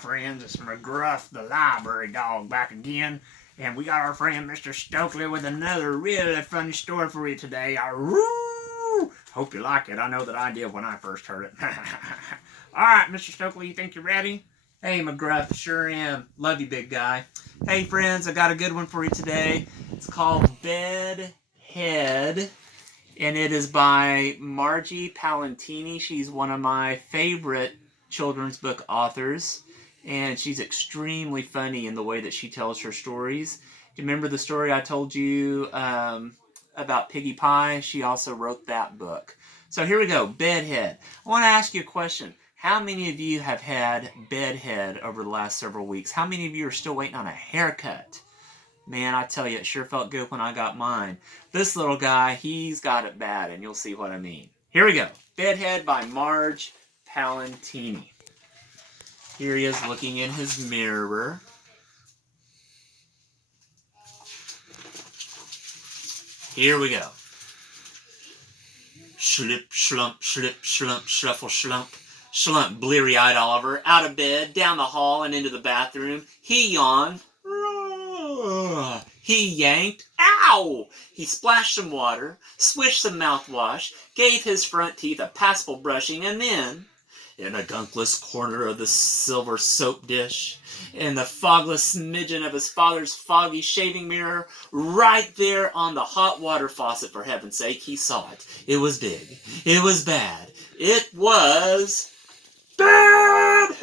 friends, it's McGruff, the library dog, back again. And we got our friend Mr. Stokely with another really funny story for you today. Hope you like it. I know that I did when I first heard it. All right, Mr. Stokely, you think you're ready? Hey, McGruff, sure am. Love you, big guy. Hey, friends, I got a good one for you today. It's called Bedhead, and it is by Margie Palatini. She's one of my favorite children's book authors, and she's extremely funny in the way that she tells her stories. Do you remember the story I told you about Piggy Pie? She also wrote that book. So here we go, Bedhead. I want to ask you a question. How many of you have had bedhead over the last several weeks? How many of you are still waiting on a haircut? Man, I tell you, it sure felt good when I got mine. This little guy, he's got it bad, and you'll see what I mean. Here we go. Bedhead by Marge Palatini. Here he is looking in his mirror. Here we go. Slip, slump, shuffle, slump. Slump, bleary-eyed Oliver, out of bed, down the hall, and into the bathroom. He yawned. He yanked. Ow! He splashed some water, swished some mouthwash, gave his front teeth a passable brushing, and then, in a gunkless corner of the silver soap dish, in the fogless smidgen of his father's foggy shaving mirror, right there on the hot water faucet, for heaven's sake, he saw it. It was big. It was bad. It was Bedhead!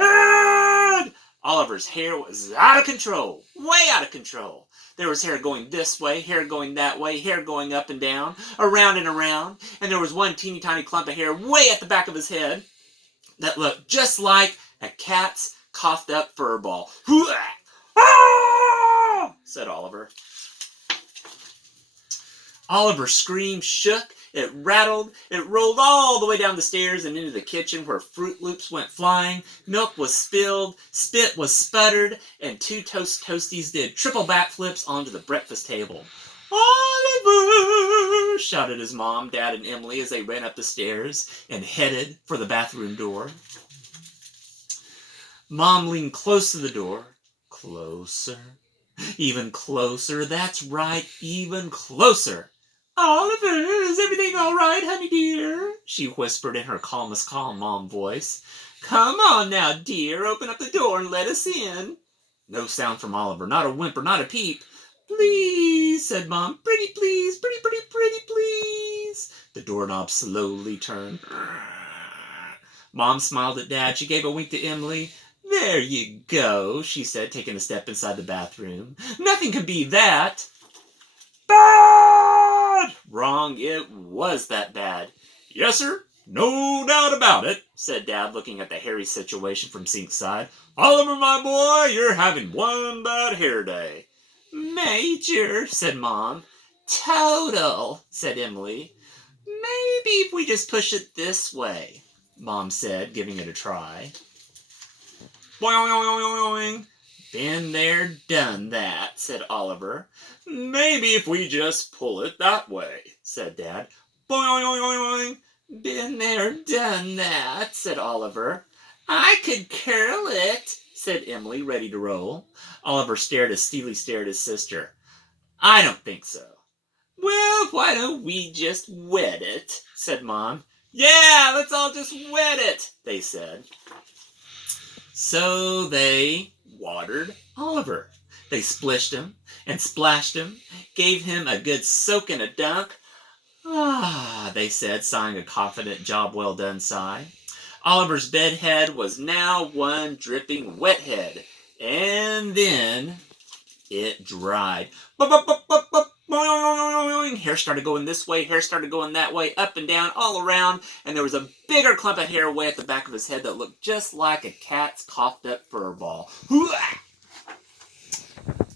Oliver's hair was out of control. Way out of control. There was hair going this way, hair going that way, hair going up and down, around and around, and there was one teeny tiny clump of hair way at the back of his head that looked just like a cat's coughed up fur ball. Ah! Said Oliver. Oliver's scream shook, it rattled, it rolled all the way down the stairs and into the kitchen where Fruit Loops went flying, milk was spilled, spit was sputtered, and two toasties did triple backflips onto the breakfast table. "Oliver!" shouted his mom, Dad, and Emily as they ran up the stairs and headed for the bathroom door. Mom leaned close to the door. Closer. Even closer. That's right, even closer. "Oliver, is everything all right, honey dear?" she whispered in her calmest calm mom voice. "Come on now, dear, open up the door and let us in." No sound from Oliver, not a whimper, not a peep. "Please," said Mom, "pretty please, pretty please." The doorknob slowly turned. Mom smiled at Dad. She gave a wink to Emily. "There you go," she said, taking a step inside the bathroom. "Nothing can be that bad." Wrong, it was that bad. "Yes, sir, no doubt about it," said Dad, looking at the hairy situation from Sink's side. "Oliver, my boy, you're having one bad hair day." "Major," said Mom. "Total," said Emily. "Maybe if we just push it this way," Mom said, giving it a try. Boing, boing, boing. "Been there, done that," said Oliver. "Maybe if we just pull it that way," said Dad. Boing, boing, boing, boing. "Been there, done that," said Oliver. "I could curl it," said Emily, ready to roll. Oliver stared as Steely stared at his sister. "I don't think so." "Well, why don't we just wet it?" said Mom. "Yeah, let's all just wet it," they said. So they watered Oliver. They splished him and splashed him, gave him a good soak and a dunk. "Ah," they said, sighing a confident job well done sigh. Oliver's bedhead was now one dripping wet head. And then it dried. Hair started going this way, hair started going that way, up and down, all around, and there was a bigger clump of hair way at the back of his head that looked just like a cat's coughed up fur ball.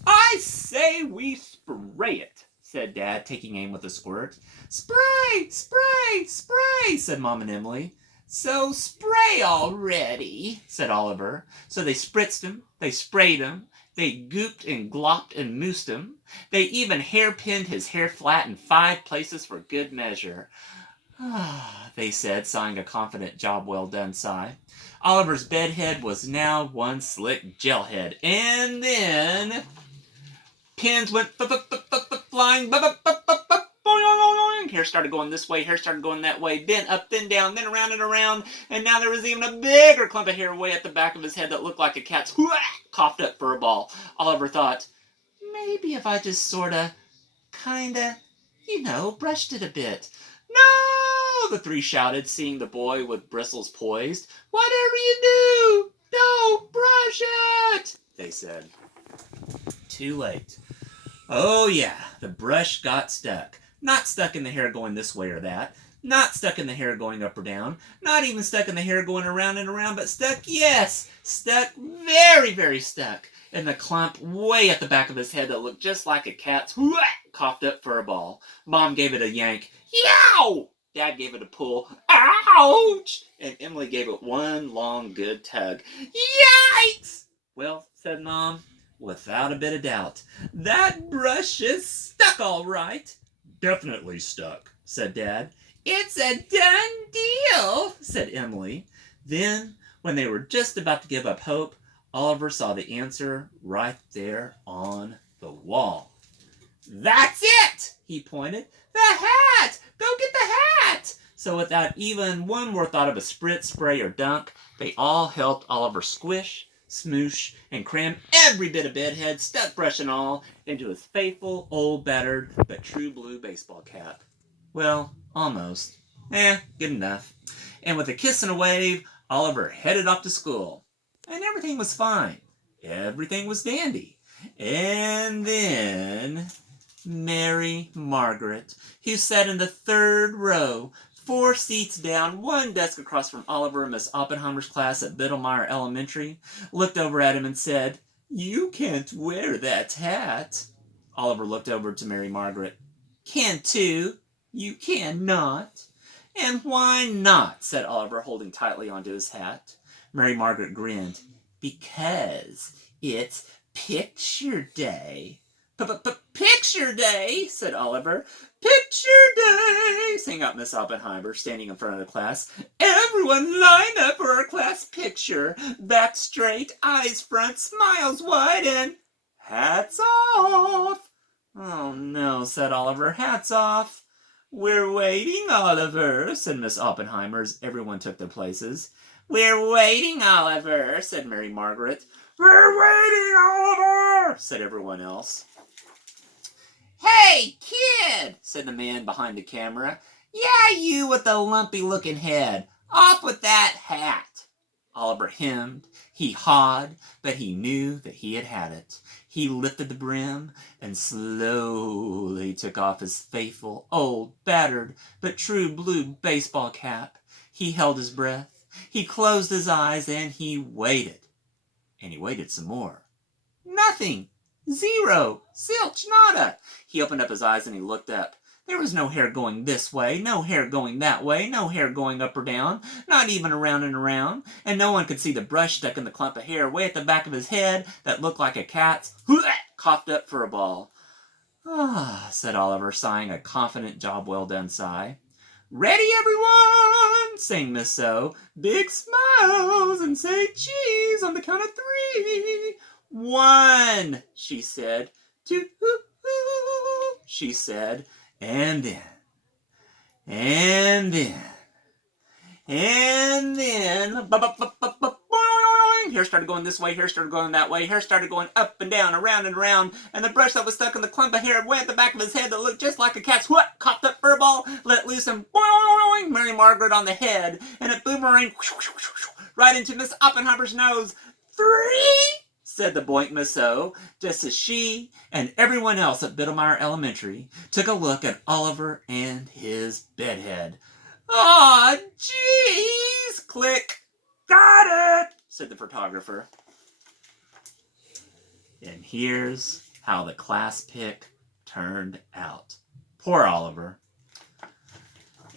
"I say we spray it," said Dad, taking aim with a squirt. "Spray, spray, spray," said Mom and Emily. "So spray already," said Oliver. So they spritzed him, they sprayed him, they gooped and glopped and moosed him. They even hairpinned his hair flat in 5 places for good measure. "Ah," they said, sighing a confident job well done sigh. Oliver's bedhead was now one slick gelhead. And then pins went flying. Hair started going this way, hair started going that way, then up, then down, then around and around, and now there was even a bigger clump of hair way at the back of his head that looked like a cat's coughed up for a ball. Oliver thought, maybe if I just sorta, kinda, brushed it a bit. No, the three shouted, seeing the boy with bristles poised. Whatever you do, don't brush it, they said. Too late. Oh yeah, the brush got stuck. Not stuck in the hair going this way or that. Not stuck in the hair going up or down. Not even stuck in the hair going around and around, but stuck, yes, stuck, very, very stuck in the clump way at the back of his head that looked just like a cat's coughed up fur ball. Mom gave it a yank. Yow! Dad gave it a pull. Ouch! And Emily gave it one long, good tug. Yikes! Well, said Mom, without a bit of doubt, that brush is stuck all right. Definitely stuck, said Dad. It's a done deal, said Emily. Then, when they were just about to give up hope, Oliver saw the answer right there on the wall. That's it, he pointed. The hat! Go get the hat! So without even one more thought of a spritz, spray, or dunk, they all helped Oliver squish, smoosh, and cram every bit of bedhead, stuck brush and all, into his faithful, old, battered, but true blue baseball cap. Well, almost. Good enough. And with a kiss and a wave, Oliver headed off to school. And everything was fine. Everything was dandy. And then Mary Margaret, who sat in the third row, 4 seats down, 1 desk across from Oliver and Miss Oppenheimer's class at Biddlemeyer Elementary, looked over at him and said, "You can't wear that hat." Oliver looked over to Mary Margaret. "Can too. You cannot." "And why not?" said Oliver, holding tightly onto his hat. Mary Margaret grinned. "Because it's picture day." Picture day, said Oliver. Picture day, sang out Miss Oppenheimer, standing in front of the class. Everyone line up for our class picture. Back straight, eyes front, smiles wide, and hats off. Oh no, said Oliver, hats off. We're waiting, Oliver, said Miss Oppenheimer as everyone took their places. We're waiting, Oliver, said Mary Margaret. We're waiting, Oliver, said everyone else. Hey, kid, said the man behind the camera. Yeah, you with the lumpy-looking head. Off with that hat. Oliver hemmed, he hawed, but he knew that he had had it. He lifted the brim and slowly took off his faithful, old, battered, but true blue baseball cap. He held his breath. He closed his eyes and he waited. And he waited some more. Nothing. Zero. Zilch. Nada. He opened up his eyes and he looked up. There was no hair going this way, no hair going that way, no hair going up or down, not even around and around, and no one could see the brush stuck in the clump of hair way at the back of his head that looked like a cat's coughed up for a ball. Ah, said Oliver, sighing a confident job well done sigh. Ready, everyone, sang Miss So. Big smiles and say cheese on the count of 3. 1, she said. 2, she said. And then, hair started going this way, hair started going that way, hair started going up and down, around and around, and the brush that was stuck in the clump of hair way at the back of his head that looked just like a cat's coughed up fur ball, let loose and Mary Margaret on the head, and it boomeranged right into Miss Oppenheimer's nose. 3, said the boink Miss O, just as she and everyone else at Biddlemeyer Elementary took a look at Oliver and his bedhead. Aw, jeez! Click. Got it, said the photographer. And here's how the class pic turned out. Poor Oliver.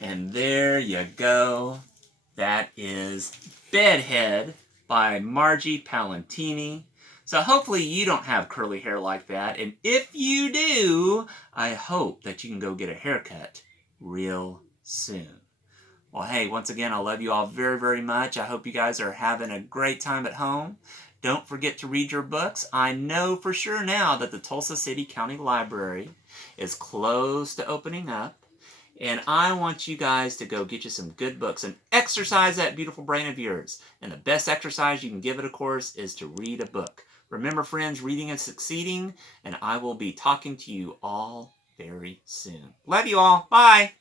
And there you go. That is Bedhead by Margie Palatini. So hopefully you don't have curly hair like that. And if you do, I hope that you can go get a haircut real soon. Well, hey, once again, I love you all very, very much. I hope you guys are having a great time at home. Don't forget to read your books. I know for sure now that the Tulsa City County Library is close to opening up. And I want you guys to go get you some good books and exercise that beautiful brain of yours. And the best exercise you can give it, of course, is to read a book. Remember, friends, reading is succeeding, and I will be talking to you all very soon. Love you all. Bye.